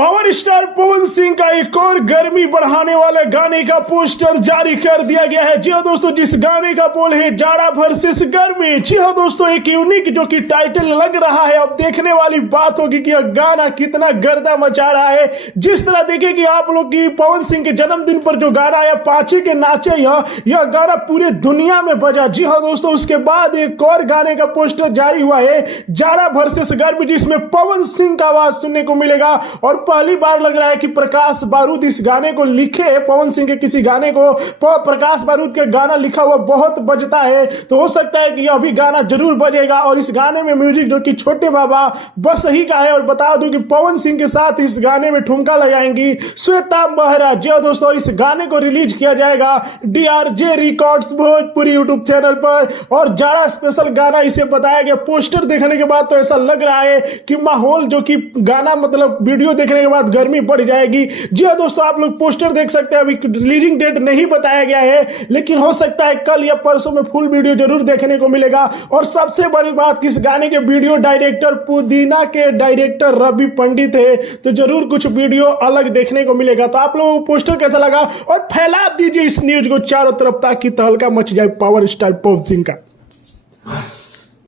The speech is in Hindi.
पावर स्टार पवन सिंह का एक और गर्मी बढ़ाने वाले गाने का पोस्टर जारी कर दिया गया है। जी हाँ दोस्तों, जिस गाने का बोल है जाड़ा वर्सेस गर्मी। जी हाँ दोस्तों, एक यूनिक जो कि टाइटल लग रहा है। अब देखने वाली बात होगी कि यह गाना कितना गर्दा मचा रहा है। जिस तरह देखे कि आप लोग की पवन सिंह के जन्मदिन पर जो गाना आया पांचे के नाचे, यह गाना पूरे दुनिया में बजा। जी हाँ दोस्तों, उसके बाद एक और गाने का पोस्टर जारी हुआ है जाड़ा वर्सेस गर्मी, जिसमें पवन सिंह का आवाज सुनने को मिलेगा। और पहली बार लग रहा है कि प्रकाश बारूद इस गाने को लिखे। पवन सिंह के किसी गाने को प्रकाश बारूद के गाना लिखा हुआ बहुत बजता है, तो हो सकता है कि यह भी गाना जरूर बजेगा। और इस गाने में म्यूजिक जो कि छोटे बाबा बस ही का है। और बता दूं कि पवन सिंह के साथ इस गाने में ठुमका लगाएंगी श्वेता महरा। जी दोस्तों, इस गाने को रिलीज किया जाएगा DRJ records Bhojpuri YouTube channel पर। और जाड़ा स्पेशल गाना इसे बताया गया। पोस्टर देखने के बाद तो ऐसा लग रहा है कि माहौल जो कि गाना मतलब वीडियो देखने के बाद गर्मी बढ़ जाएगी। जी हाँ दोस्तों, आप लोग पोस्टर देख सकते हैं। अभी रिलीजिंग डेट नहीं बताया गया है, लेकिन हो सकता है कल या परसों में फुल वीडियो जरूर देखने को मिलेगा। और सबसे बड़ी बात कि इस गाने के वीडियो डायरेक्टर पुदीना के डायरेक्टर रवि पंडित है, तो जरूर कुछ वीडियो अलग देखने को मिलेगा। तो आप लोगों को पोस्टर कैसा लगा और फैला दीजिए इस न्यूज को चारों तरफ ताकि तहलका मच जाए पावर स्टार पवन सिंह का।